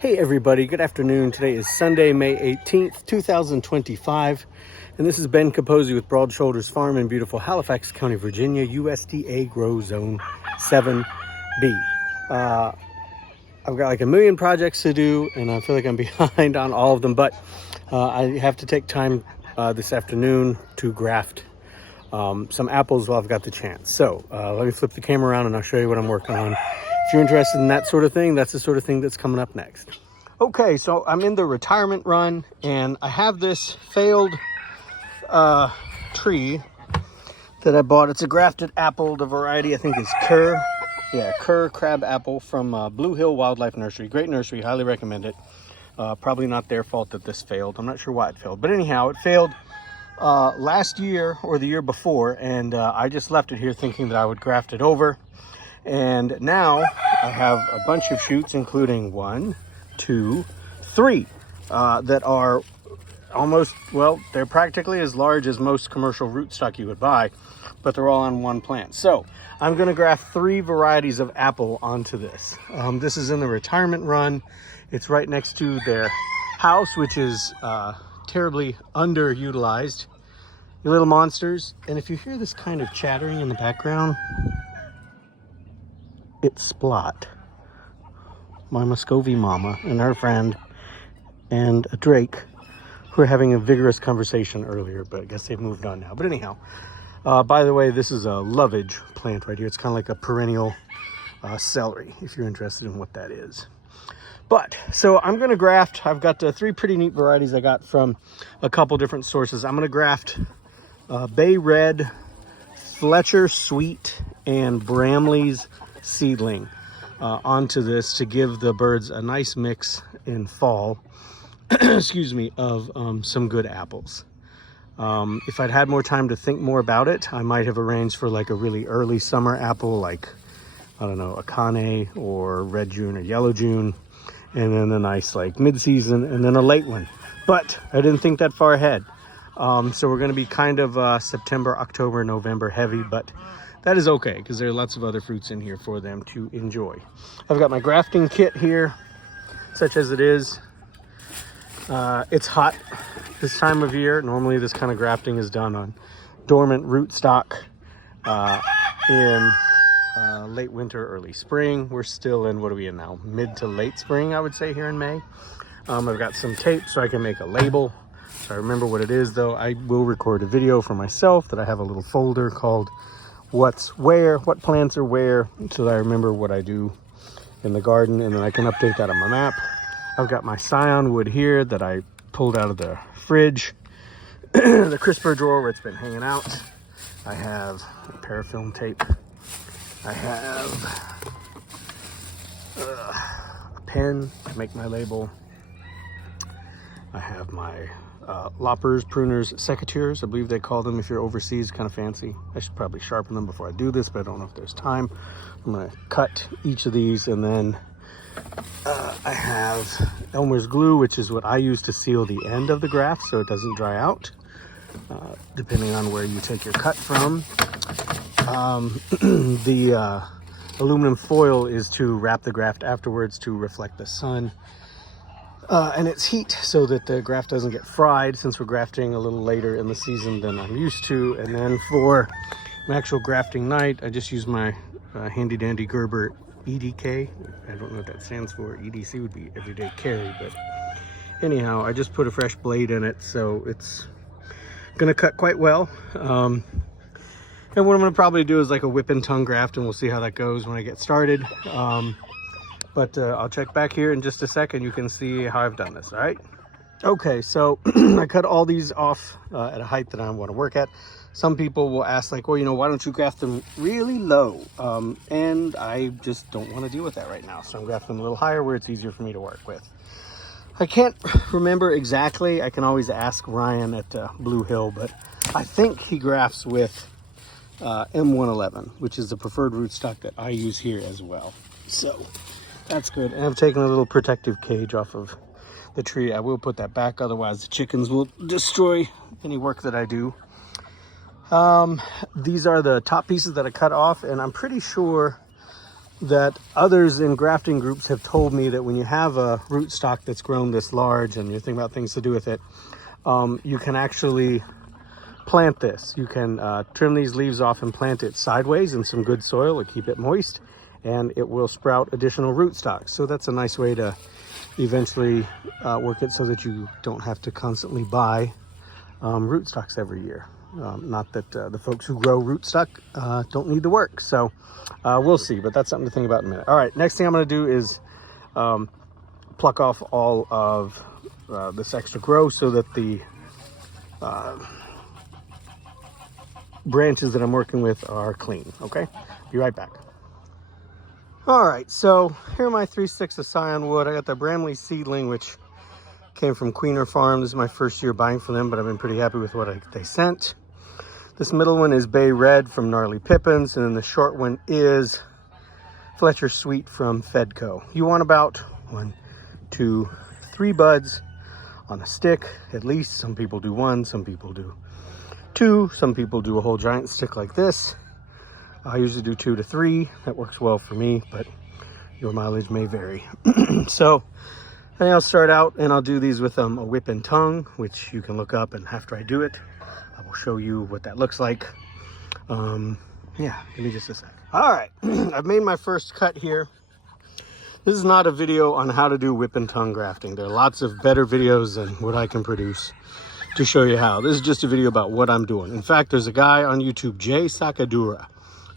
Hey everybody, good afternoon. Today is Sunday, May 18th, 2025, and this is Ben Capozzi with Broad Shoulders Farm in beautiful Halifax County, Virginia, USDA Grow Zone 7B. I've got like a million projects to do, and I feel like I'm behind on all of them, but I have to take time this afternoon to graft some apples while I've got the chance. So let me flip the camera around and I'll show you what I'm working on. If you're interested in that sort of thing, that's the sort of thing that's coming up next. Okay, so I'm in the retirement run, and I have this failed tree that I bought. It's a grafted apple. The variety I think is Kerr Crabapple from Blue Hill Wildlife Nursery. Great nursery, highly recommend it. Probably not their fault that this failed. I'm not sure why it failed, but anyhow, it failed last year or the year before, and I just left it here thinking that I would graft it over. And now I have a bunch of shoots, including 1, 2, 3 that are almost, well, they're practically as large as most commercial rootstock you would buy, but they're all on one plant. So I'm going to graft 3 varieties of apple onto this. This is in the retirement run. It's right next to their house, which is terribly underutilized. You little monsters. And if you hear this kind of chattering in the background, it's Splot, my Muscovy mama, and her friend, and a Drake, who were having a vigorous conversation earlier, but I guess they've moved on now. But anyhow, by the way, this is a lovage plant right here. It's kind of like a perennial celery, if you're interested in what that is. But, so I'm going to graft. I've got 3 pretty neat varieties I got from a couple different sources. I'm going to graft Bae Red, Fletcher Sweet, and Bramley's Seedling onto this to give the birds a nice mix in fall excuse me, of some good apples. If I'd had more time to think more about it, I might have arranged for like a really early summer apple, like, I don't know, Akane or Red June or Yellow June, and then a nice like mid-season, and then a late one. But I didn't think that far ahead. So we're going to be kind of September, October, November heavy, but that is okay, because there are lots of other fruits in here for them to enjoy. I've got my grafting kit here, such as it is. It's hot this time of year. Normally this kind of grafting is done on dormant rootstock in late winter, early spring. We're still in, what are we in now? Mid to late spring, I would say, here in May. I've got some tape so I can make a label. So I remember what it is, though. I will record a video for myself that I have a little folder called What's Where, what plants are where, so that I remember what I do in the garden, and then I can update that on my map. I've got my scion wood here that I pulled out of the fridge, the crisper drawer where it's been hanging out. I have parafilm tape. I have a pen to make my label. I have my loppers, pruners, secateurs, I believe they call them if you're overseas, kind of fancy. I should probably sharpen them before I do this, but I don't know if there's time. I'm going to cut each of these, and then I have Elmer's glue, which is what I use to seal the end of the graft so it doesn't dry out, depending on where you take your cut from. The aluminum foil is to wrap the graft afterwards to reflect the sun and its heat, so that the graft doesn't get fried, since we're grafting a little later in the season than I'm used to. And then for an actual grafting night, I just use my handy dandy Gerber EDK. I don't know what that stands for. EDC would be everyday carry, but anyhow, I just put a fresh blade in it, so it's gonna cut quite well. And what I'm gonna probably do is like a whip and tongue graft, and we'll see how that goes when I get started. But I'll check back here in just a second. You can see how I've done this, all right? Okay, so I cut all these off at a height that I want to work at. Some people will ask, like, well, you know, why don't you graft them really low? And I just don't want to deal with that right now. So I'm grafting them a little higher where it's easier for me to work with. I can't remember exactly. I can always ask Ryan at Blue Hill, but I think he grafts with M111, which is the preferred rootstock that I use here as well. So that's good. And I've taken a little protective cage off of the tree. I will put that back, otherwise the chickens will destroy any work that I do. These are the top pieces that I cut off, and I'm pretty sure that others in grafting groups have told me that when you have a rootstock that's grown this large and you're thinking about things to do with it, you can actually plant this. You can trim these leaves off and plant it sideways in some good soil to keep it moist, and it will sprout additional rootstocks. So that's a nice way to eventually work it so that you don't have to constantly buy rootstocks every year. Not that the folks who grow rootstock don't need the work. So we'll see, but that's something to think about in a minute. All right, next thing I'm going to do is pluck off all of this extra growth so that the branches that I'm working with are clean. Okay, be right back. All right, so here are my 3 sticks of scion wood. I got the Bramley Seedling, which came from Queener Farm. This is my first year buying from them, but I've been pretty happy with what they sent. This middle one is Bae Red from Gnarly Pippins, and then the short one is Fletcher Sweet from Fedco. You want about 1, 2, 3 buds on a stick, at least. Some people do 1, some people do 2, some people do a whole giant stick like this. I usually do 2 to 3. That works well for me, but your mileage may vary. So I think I'll start out and I'll do these with a whip and tongue, which you can look up, and after I do it, I will show you what that looks like. Yeah, give me just a sec. All right, I've made my first cut here. This is not a video on how to do whip and tongue grafting. There are lots of better videos than what I can produce to show you how. This is just a video about what I'm doing. In fact, there's a guy on YouTube, J Sakadura.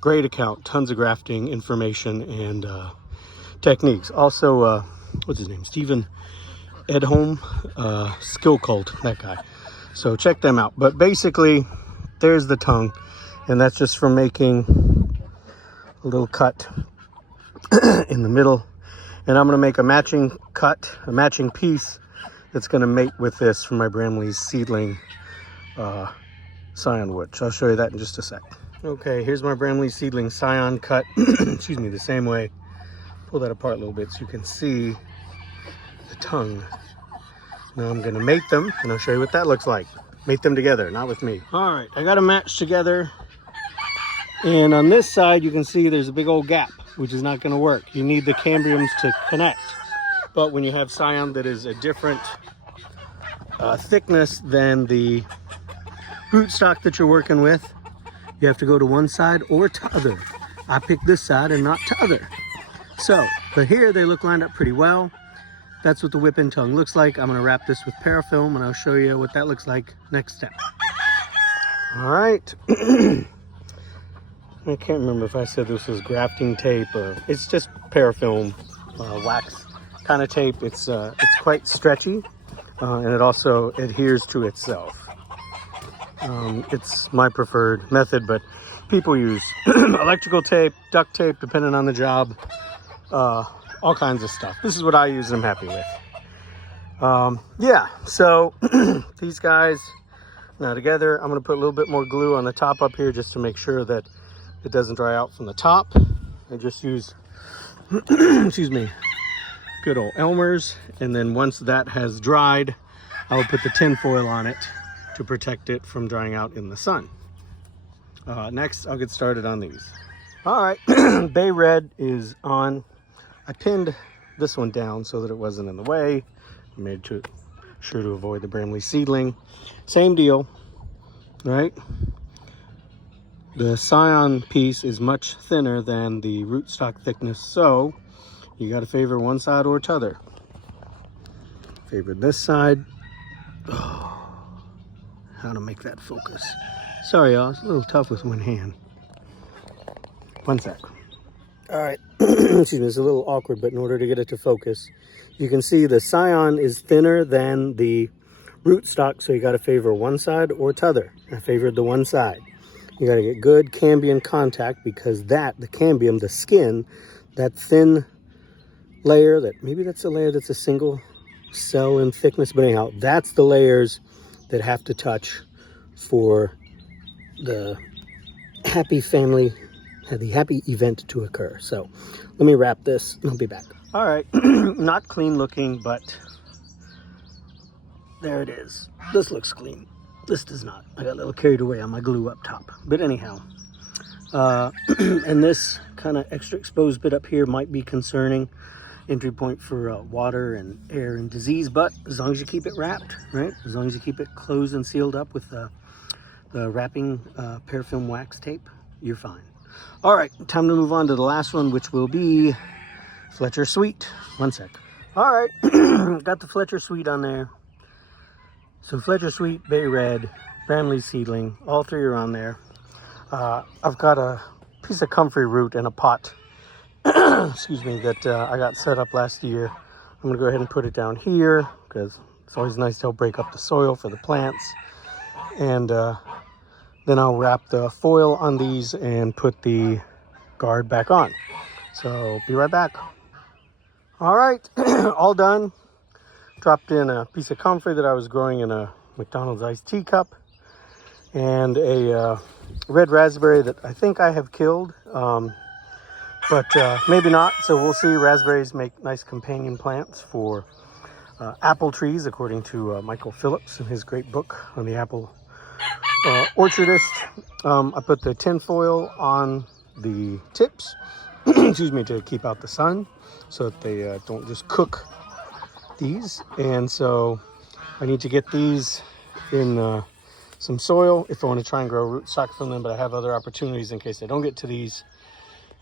Great account, tons of grafting information and techniques. Also, what's his name? Steven Edholm, SkillCult, that guy. So check them out. But basically, there's the tongue, and that's just from making a little cut in the middle. And I'm going to make a matching cut, a matching piece that's going to mate with this from my Bramley's Seedling scion wood. So I'll show you that in just a sec. Okay, here's my Bramley Seedling scion cut, excuse me, the same way. Pull that apart a little bit so you can see the tongue. Now I'm gonna mate them, and I'll show you what that looks like. Mate them together, not with me. All right, I got them matched together. And on this side, you can see there's a big old gap, which is not gonna work. You need the cambiums to connect. But when you have scion that is a different thickness than the rootstock that you're working with, you have to go to one side or to other. I picked this side and not to other. So, but here they look lined up pretty well. That's what the whip and tongue looks like. I'm gonna wrap this with parafilm and I'll show you what that looks like next step. All right. I can't remember if I said this was grafting tape or it's just parafilm wax kind of tape. It's quite stretchy and it also adheres to itself. It's my preferred method, but people use electrical tape, duct tape, depending on the job, all kinds of stuff. This is what I use and I'm happy with. Yeah, so these guys now together, I'm going to put a little bit more glue on the top up here just to make sure that it doesn't dry out from the top. I just use, excuse me, good old Elmer's, and then once that has dried, I will put the tin foil on it to protect it from drying out in the sun. Next, I'll get started on these. All right, Bae Red is on. I pinned this one down so that it wasn't in the way. I made sure to avoid the Bramley Seedling. Same deal, right? The scion piece is much thinner than the rootstock thickness, so you got to favor one side or t'other. Favor this side. Oh. How to make that focus. Sorry, y'all, it's a little tough with one hand. One sec. All right, excuse me, it's a little awkward, but in order to get it to focus, you can see the scion is thinner than the rootstock, so you got to favor one side or t'other. I favored the one side. You got to get good cambium contact because the cambium, the skin, that thin layer, that maybe that's a layer that's a single cell in thickness, but anyhow, that's the layers that have to touch for the happy family, the happy event to occur. So let me wrap this and I'll be back. All right, not clean looking, but there it is. This looks clean. This does not. I got a little carried away on my glue up top. But anyhow, And this kind of extra exposed bit up here might be concerning. Entry point for water and air and disease, but as long as you keep it wrapped, right? As long as you keep it closed and sealed up with the wrapping parafilm wax tape, you're fine. All right, time to move on to the last one, which will be Fletcher Sweet. One sec. All right, got the Fletcher Sweet on there. So Fletcher Sweet, Bae Red, Bramley Seedling, all three are on there. I've got a piece of comfrey root in a pot, excuse me, that I got set up last year. I'm gonna go ahead and put it down here because it's always nice to help break up the soil for the plants. And then I'll wrap the foil on these and put the guard back on. So be right back. All right, all done. Dropped in a piece of comfrey that I was growing in a McDonald's iced tea cup, and a red raspberry that I think I have killed, but maybe not. So we'll see. Raspberries make nice companion plants for apple trees, according to Michael Phillips in his great book on the apple orchardist. I put the tin foil on the tips, excuse me, to keep out the sun so that they don't just cook these. And so I need to get these in some soil if I want to try and grow rootstock from them, but I have other opportunities in case I don't get to these.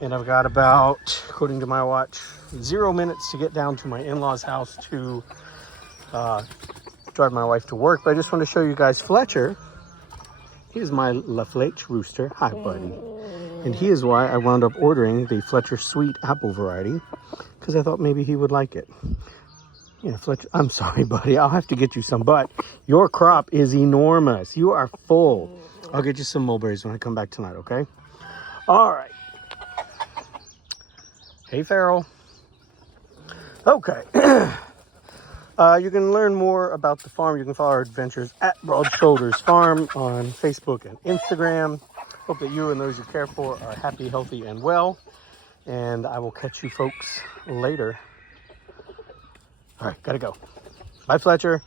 And I've got about, according to my watch, 0 minutes to get down to my in-laws' house to drive my wife to work. But I just want to show you guys Fletcher. Here's my LaFletch rooster. Hi, buddy. And he is why I wound up ordering the Fletcher Sweet apple variety, because I thought maybe he would like it. Yeah, Fletcher, I'm sorry, buddy. I'll have to get you some, but your crop is enormous. You are full. I'll get you some mulberries when I come back tonight, okay? All right. Hey, Farrell. Okay. You can learn more about the farm. You can follow our adventures at Broad Shoulders Farm on Facebook and Instagram. Hope that you and those you care for are happy, healthy, and well. And I will catch you folks later. All right, gotta go. Bye, Fletcher.